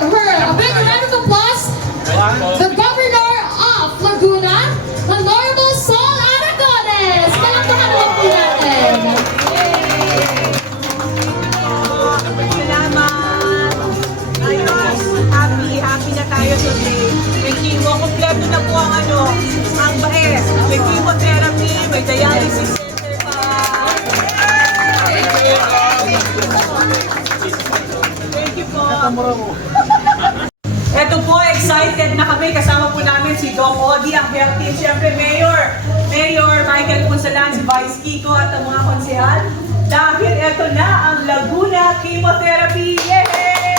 give her a big round of applause. The Governor of Laguna, Honorable Sol Aragones. Palakpakan naman po natin. Salamat! Ayos! Happy na tayo today. May chemo, kompleto na po ang ang bae. May chemotherapy, may dialysis center pa. Thank you po. Ito po, excited na kami. Kasama po namin si Doc Odi, ang health team. Siyempre, Mayor Michael Punsalan, si Vice Kiko at ang mga konsehal. Dahil ito na ang Laguna Chemotherapy. Yay!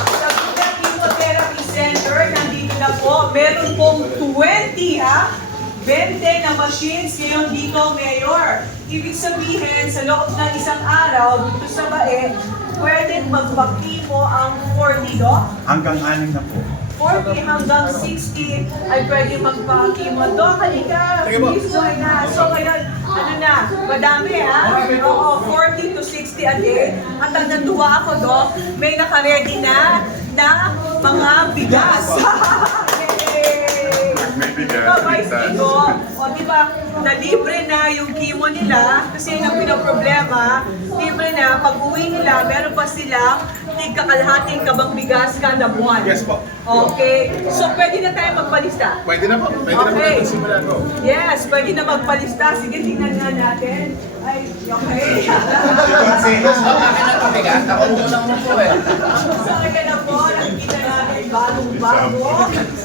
Laguna Chemotherapy Center, nandito na po. Meron pong 20 na machines ngayon dito, Mayor. Ibig sabihin, sa loob ng isang araw, dito sa Bae, pwede magpakimo ang 40, Doc? Hanggang 6 na po. 40 hanggang 60 ay pwede magpakimo. Doc, halika! Please join us. So ngayon, madami Oo, 40 to 60 a day. At ang natuwa ako, Doc, may naka-ready na mga bigas. Vice Kiko, di ba, na-libre na yung chemo nila kasi yun ang pinaproblema, libre na, pag-uwi nila, meron pa silang tigkakalahating kabang bigas kada buwan. Yes po. Okay, so pwede na tayo magpalista? Pwede na po. Pwede na po Okay. natin simulan po. Yes, pwede na magpalista. Sige, tingnan nga natin. Ay, okay. So, kaya na po, nakikita natin bagong-bago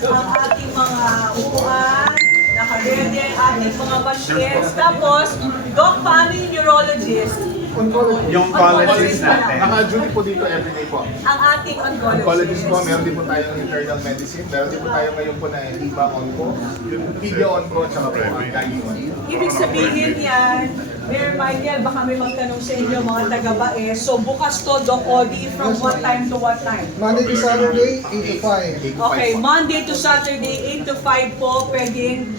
ang ating mga upuan, nakaredy ang ating mga machines. Tapos, Doc, paano yung neurologist? Yung colleges natin. Naka-duty po dito everyday po. Ang ating oncologist. Colleges po, meron din po tayong internal medicine. Meron din po tayo ngayon po na IBA on-co, yung video on-co, tsaka po ang gynae on-co. Ibig sabihin yan, Mayor Michael, baka may magtanong sa inyo mga taga-Bae. So bukas to, Doc Odi, from what time to what time? Monday to Saturday, 8 to 5. Okay, Monday to Saturday, 8 to 5 po, pwedeng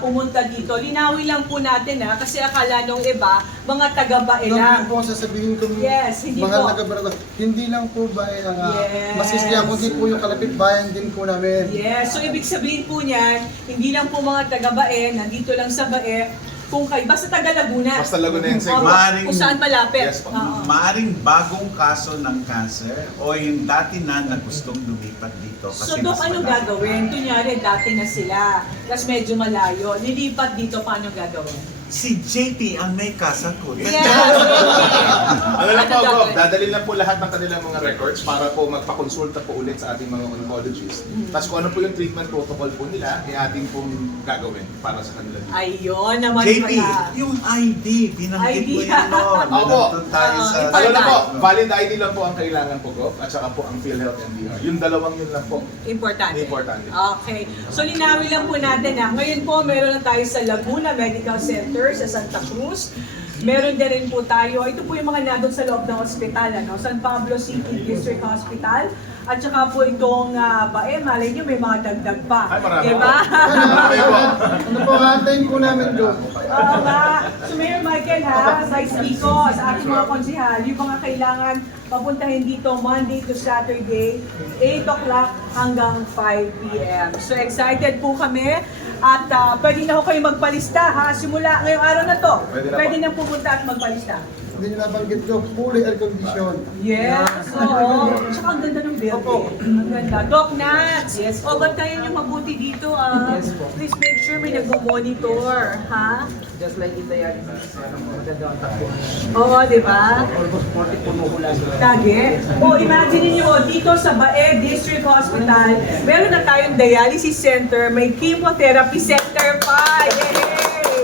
pumunta dito. Linawin lang po natin kasi akala nung iba, mga taga-Bae lang. Hindi po ang sasabihin ko, Yes, hindi mahal po. na kabarado. Hindi lang po ba ang Yes. masisya, kundi po yung kalapit bayan din po namin. Yes, so ibig sabihin po niyan, hindi lang po mga taga-Bae, nandito lang sa Bae, kung kayo, basta taga-Laguna. Basta Lagunense. Opo, Maring- kung saan malapit. Yes, po. Oo. Maaring bagong kaso ng cancer o yung dati na gustong lumipat dito kasi So, Dok, mas anong malapit. gagawin? Kunyari, dati na sila, tapos medyo malayo. Nilipat dito, paano gagawin? Si JP ang may kasagot. Yes! Ano lang po, Ano Bob, gagawin? dadalhin lang po lahat ng kanilang mga records para po magpakonsulta po ulit sa ating mga oncologist. Tapos kung ano po yung treatment protocol po nila, ating pong gagawin para sa kanila. Ayun naman JP, pala. yung ID, binanggit ID. mo yun noon. Opo. Nandun tayo sa... Ano lang po, valid ID lang po ang kailangan po, Bob, at saka po ang PhilHealth NDR. Yung dalawang yun lang po. Importante. Importante. Okay. So, linawin lang po natin Ngayon po, meron na tayo sa Laguna Medical Center sa Santa Cruz. Meron din rin po tayo. Ito po yung mga nandun sa loob ng ospital, San Pablo City District Hospital. At saka po itong Bae, malay nyo, may mga dagdag pa. Ay, marami Diba? Marami po. Ano po, hantayin po namin doon. Oo ba? So Mayor Michael Vice Kiko, sa ating mga konsihal, yung mga kailangan papuntahin dito Monday to Saturday, 8 o'clock hanggang 5 p.m. So excited po kami at pwede na ho kayo magpalista simula ngayong araw na to. Pwede na po. na pumunta at magpalista. Hindi nyo nabanggit ko, fully air condition. Yes, oo. Tsaka ang ganda ng building. Ang ganda. Doc Nats, o bantayan yung mabuti dito. Please make sure may nag-monitor. Ha? Just like in the dialysis, maganda ang takbo. Oo, di ba? Almost 40 puno ko lang. Lagi. Imagine niyo dito sa Bae District Hospital, meron na tayong dialysis center, may chemotherapy center pa. Yay!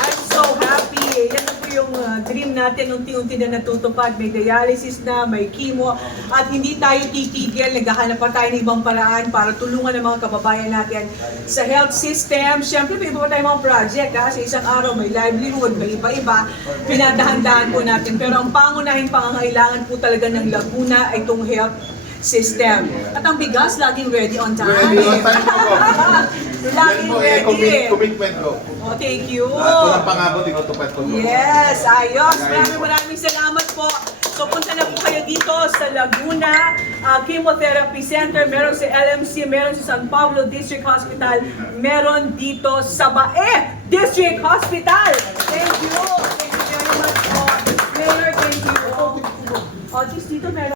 I'm so happy. Yan na po yung dream natin, unti-unti na natutupad. May dialysis na, may chemo, at hindi tayo titigil. Naghahanap pa tayo ng ibang paraan para tulungan ang mga kababayan natin sa health system. Siyempre, may iba pa tayong mga project. Sa isang araw, may livelihood, may iba-iba. Pinadahan-dahan po natin. Pero ang pangunahing pangangailangan po talaga ng Laguna ay itong health system. At ang bigas, laging ready on time. Ready on time po. Yan Laging po, ready. commitment ko. Oh, thank you. Lahat po ng pangako, tinutupad ko. Yes, ayos. Maraming salamat po. So punta na po kayo dito sa Laguna Chemotherapy Center, meron sa LMC, meron sa San Pablo District Hospital, meron dito sa Bae District Hospital. Thank you. Thank you very much po. Mayor, thank you. At least dito meron